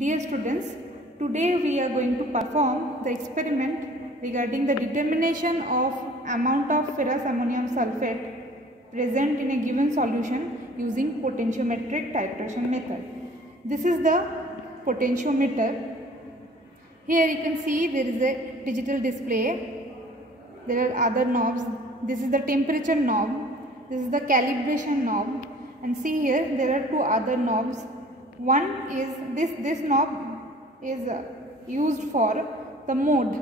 Dear students, today we are going to perform the experiment regarding the determination of amount of ferrous ammonium sulfate present in a given solution using potentiometric titration method. This is the potentiometer. Here you can see there is a digital display. There are other knobs. This is the temperature knob. This is the calibration knob. And see here there are two other knobs. One is this knob is used for the mode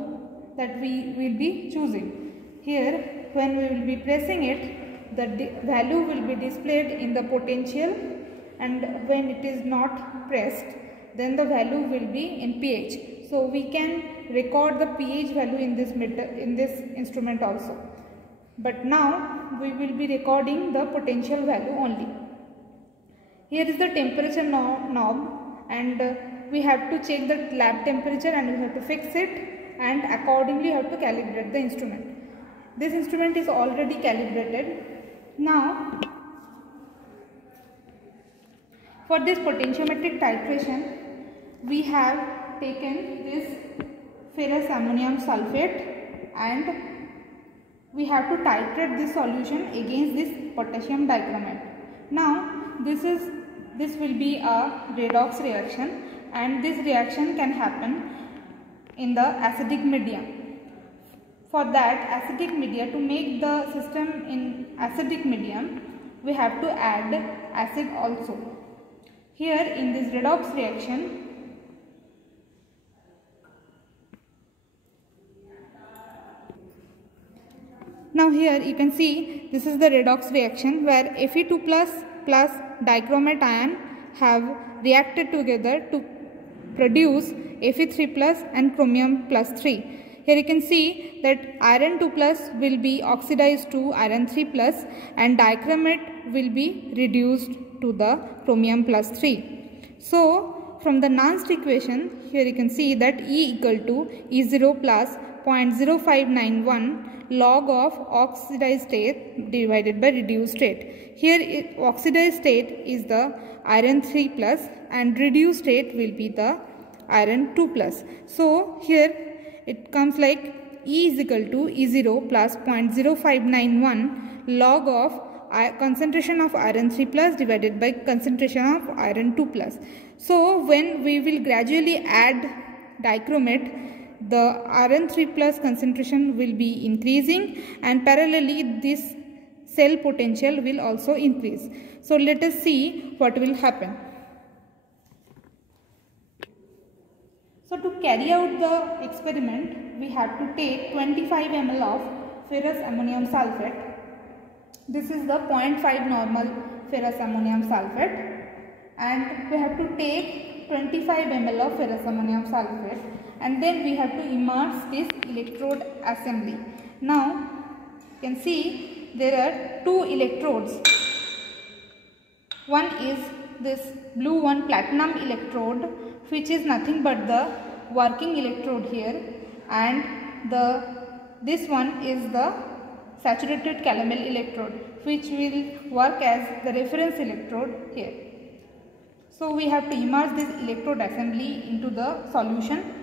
that we will be choosing. Here when we will be pressing it, the value will be displayed in the potential, and when it is not pressed, then the value will be in pH. So we can record the pH value in this instrument also. But now we will be recording the potential value only. Here is the temperature knob, and we have to check the lab temperature and we have to fix it, and accordingly have to calibrate the instrument. This instrument is already calibrated. Now for this potentiometric titration, we have taken this ferrous ammonium sulfate and we have to titrate this solution against this potassium dichromate. Now this will be a redox reaction, and this reaction can happen in the acidic medium. For that acidic medium, to make the system in acidic medium, we have to add acid also. Here in this redox reaction, now here you can see this is the redox reaction where Fe2 plus dichromate ion have reacted together to produce Fe3 plus and chromium plus 3. Here you can see that iron 2 plus will be oxidized to iron 3 plus and dichromate will be reduced to the chromium plus 3. So from the Nernst equation, here you can see that E equal to E0 plus 0.0591 log of oxidized state divided by reduced state. Here oxidized state is the iron 3 plus and reduced state will be the iron 2 plus. So here it comes like E is equal to E0 plus 0.0591 log of concentration of iron 3 plus divided by concentration of iron 2 plus. So when we will gradually add dichromate, the iron 3 plus concentration will be increasing, and parallelly this cell potential will also increase. So let us see what will happen. So to carry out the experiment, we have to take 25 ml of ferrous ammonium sulfate. This is the 0.5 normal ferrous ammonium sulfate, and we have to take 25 ml of ferrous ammonium sulfate, and then we have to immerse this electrode assembly. Now you can see there are two electrodes. One is this blue one, platinum electrode, which is nothing but the working electrode here, and this one is the saturated calomel electrode, which will work as the reference electrode here. So we have to immerse this electrode assembly into the solution.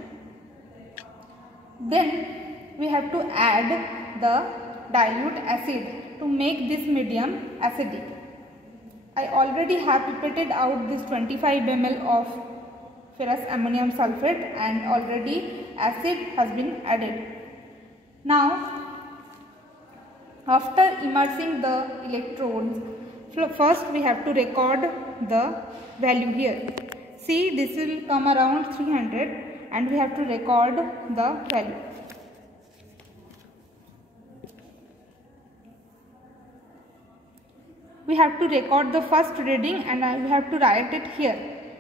Then we have to add the dilute acid to make this medium acidic. I already have pipetted out this 25 ml of ferrous ammonium sulfate, and already acid has been added. Now after immersing the electrodes, first we have to record the value here. See, this will come around 300 and we have to record the value. We have to record the first reading, and I have to write it here,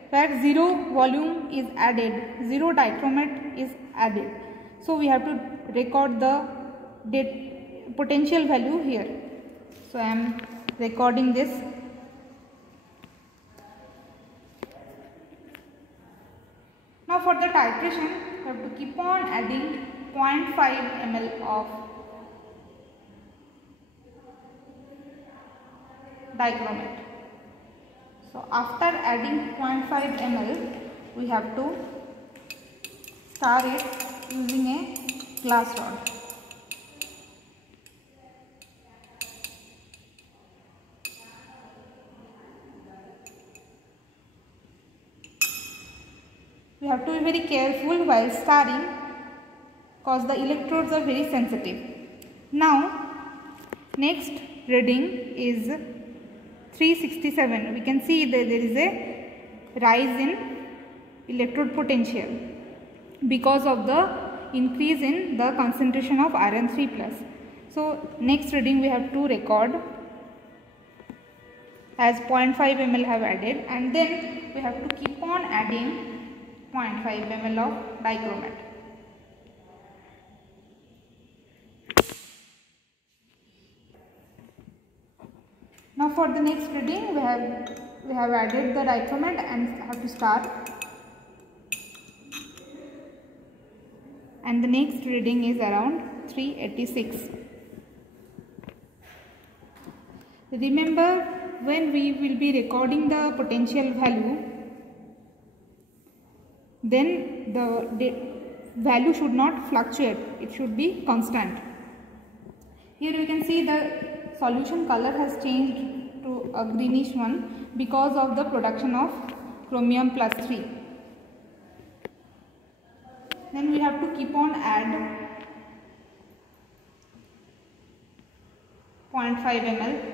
where 0 volume is added, 0 dichromate is added. So we have to record the potential value here. So I am recording this. Now for the titration, we have to keep on adding 0.5 ml of dichromate. So after adding 0.5 ml, we have to star it using a glass rod. We have to be very careful while starring because the electrodes are very sensitive. Now, next reading is 367. We can see that there is a rise in electrode potential because of the increase in the concentration of iron 3+. So, next reading we have to record as 0.5 ml have added, and then we have to keep on adding 0.5 ml of dichromat. Now for the next reading we have added the dichromat and have to start, and the next reading is around 386. Remember, when we will be recording the potential value, then the value should not fluctuate, it should be constant. Here we can see the solution color has changed to a greenish one because of the production of chromium plus 3. Then we have to keep on add 0.5 ml.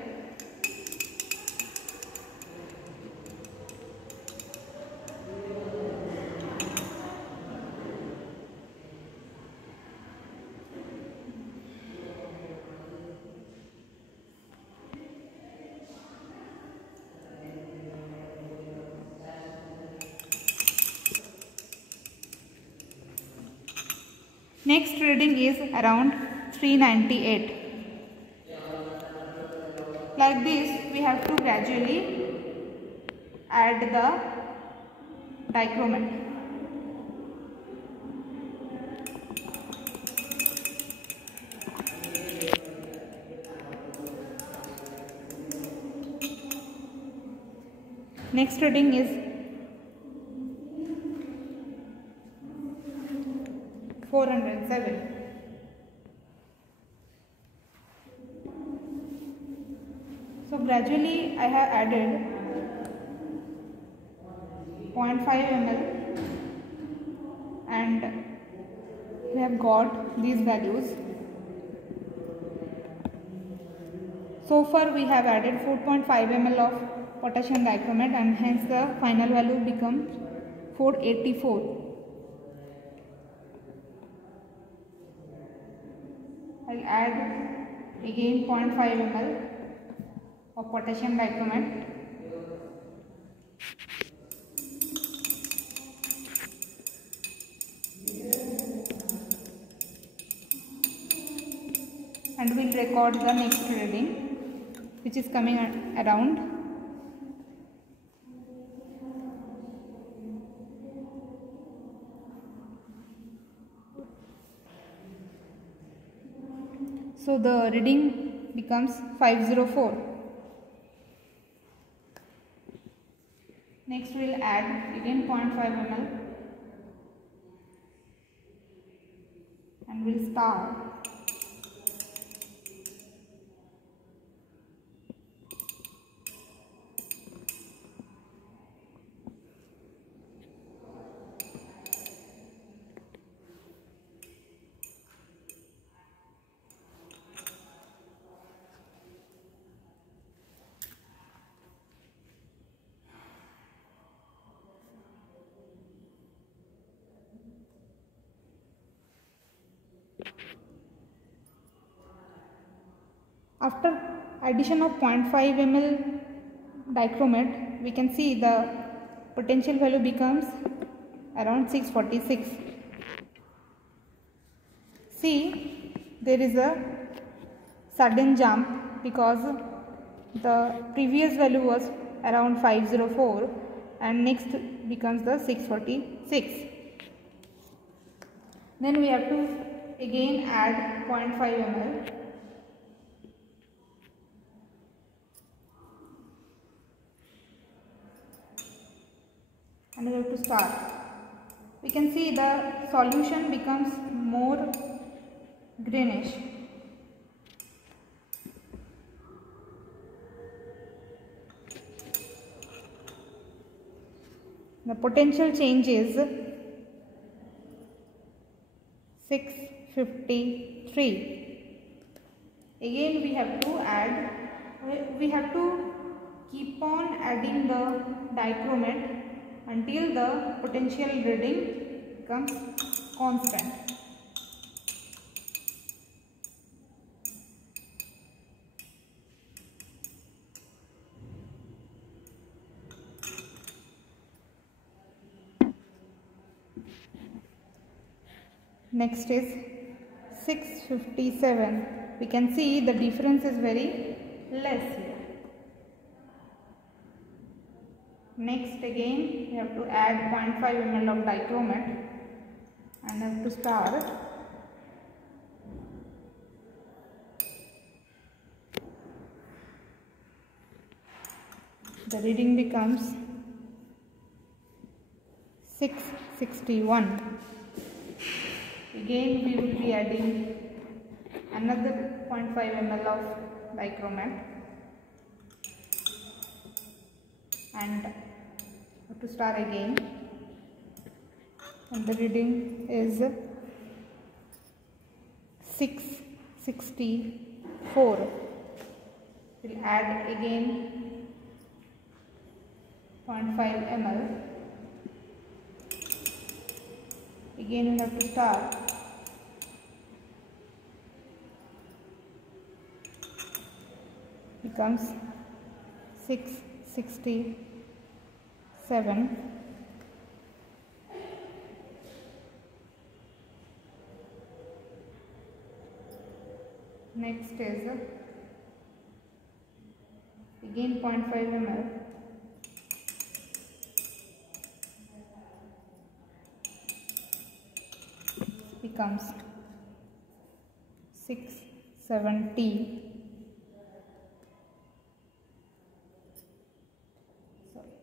Next reading is around 398. Like this, we have to gradually add the dichromat. Next reading is 407. So gradually I have added 0.5 ml and we have got these values. So far we have added 4.5 ml of potassium dichromat and hence the final value becomes 484. I'll add again 0.5 ml of potassium dichromat. And we'll record the next reading, which is coming around 4. So the reading becomes 504. Next we will add again 0.5 ml and we will start. After addition of 0.5 ml dichromat, we can see the potential value becomes around 646. See, there is a sudden jump because the previous value was around 504 and next becomes the 646. Then we have to again add 0.5 ml. And we have to start. we can see the solution becomes more greenish. The potential change is 653. Again we have to keep on adding the dichromat until the potential reading becomes constant. Next is 657. We can see the difference is very less here. Next again we have to add 0.5 ml of dichromat and have to start. The reading becomes 661. Again we will be adding another 0.5 ml of dichromat and have to start again, and the reading is 664. We'll add again 0.5 ml. Again we have to start. Becomes 667. Next is again 0.5 ml. Becomes 670.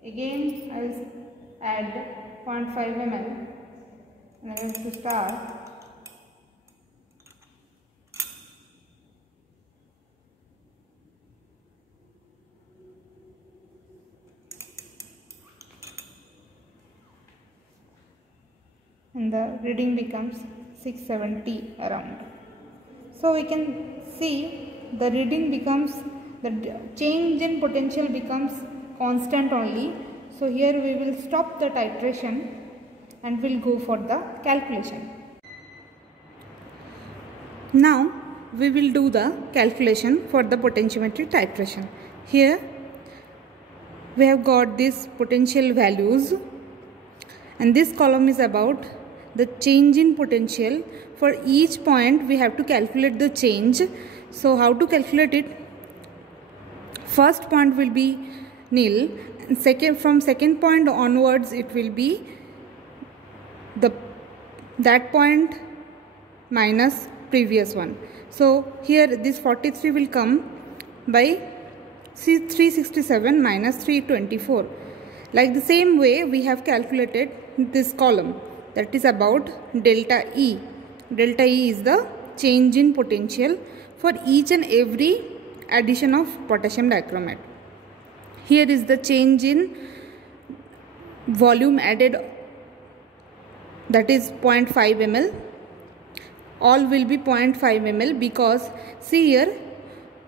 Again I will add 0.5 ml and I have to start. And the reading becomes 670 around. So we can see the reading becomes, the change in potential becomes constant only. So here we will stop the titration and we'll go for the calculation. Now we will do the calculation for the potentiometric titration. Here we have got these potential values, and this column is about the change in potential. For each point we have to calculate the change. So how to calculate it? First point will be nil, and from second point onwards it will be that point minus previous one. So here this 43 will come by 367 minus 324. Like the same way we have calculated this column, that is about delta E. Delta E is the change in potential for each and every addition of potassium dichromat. Here is the change in volume added, that is 0.5 ml. All will be 0.5 ml because see here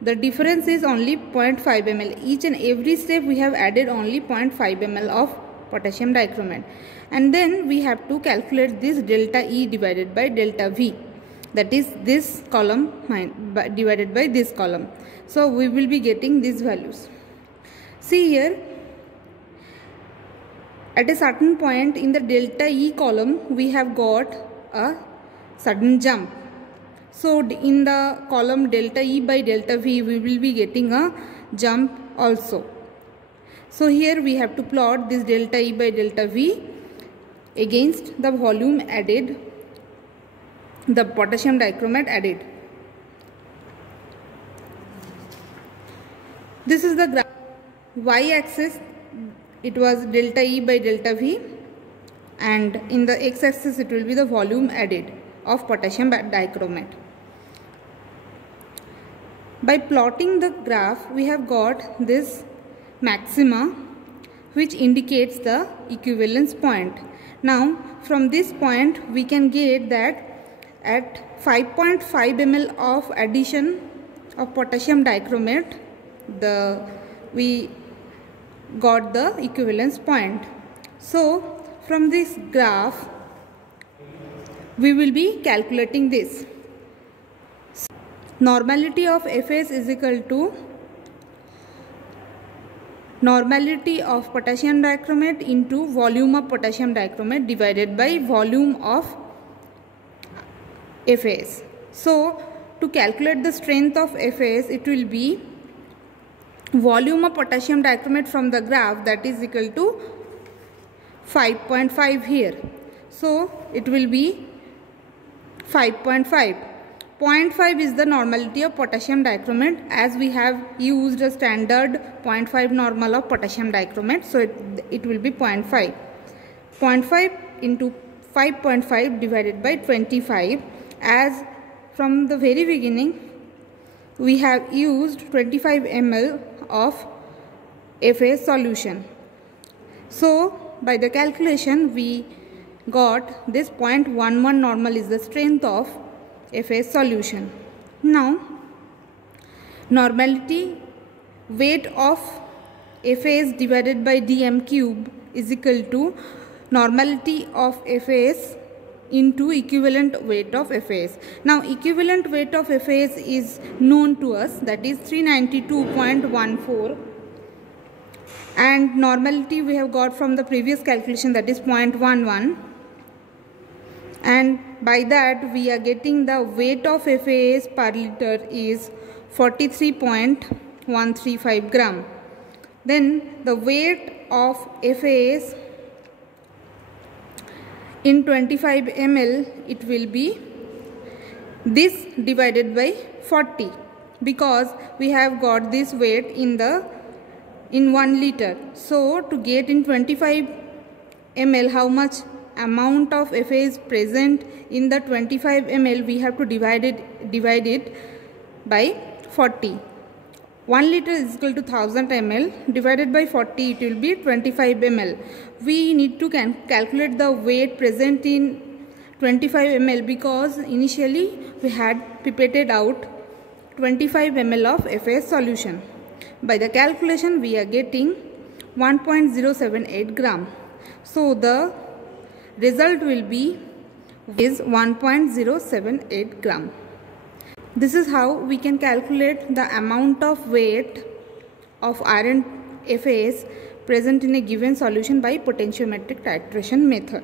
the difference is only 0.5 ml. Each and every step we have added only 0.5 ml of potassium dichromat. And then we have to calculate this delta E divided by delta V, that is this column divided by this column. So we will be getting these values. See here, at a certain point in the delta E column we have got a sudden jump. So in the column delta E by delta V we will be getting a jump also. So here we have to plot this delta E by delta V against the volume added, the potassium dichromat added. This is the graph. Y axis it was delta E by delta V, and in the x-axis it will be the volume added of potassium dichromate. By plotting the graph, we have got this maxima which indicates the equivalence point. Now from this point we can get that at 5.5 ml of addition of potassium dichromate we got the equivalence point. So from this graph we will be calculating this. Normality of FAS is equal to normality of potassium dichromate into volume of potassium dichromate divided by volume of FAS. So to calculate the strength of FAS, it will be volume of potassium dichromate from the graph, that is equal to 5.5 here. So it will be 5.5. 0.5 is the normality of potassium dichromate, as we have used a standard 0.5 normal of potassium dichromate, so it will be 0.5. 0.5 into 5.5 divided by 25, as from the very beginning we have used 25 ml of FAS solution. So by the calculation we got this 0.11 normal is the strength of FAS solution. Now normality weight of FAS divided by dm cube is equal to normality of FAS into equivalent weight of FAS. Now equivalent weight of FAS is known to us, that is 392.14, and normality we have got from the previous calculation, that is 0.11, and by that we are getting the weight of FAS per liter is 43.135 gram. Then the weight of FAS in 25 ml, it will be this divided by 40, because we have got this weight in 1 liter. So to get in 25 ml how much amount of FAS present in the 25 ml, we have to divide it by 40. 1 liter is equal to 1000 ml, divided by 40, it will be 25 ml. We need to calculate the weight present in 25 ml, because initially we had pipetted out 25 ml of FAS solution. By the calculation we are getting 1.078 gram. So the result will be 1.078 gram. This is how we can calculate the amount of weight of iron FAS present in a given solution by potentiometric titration method.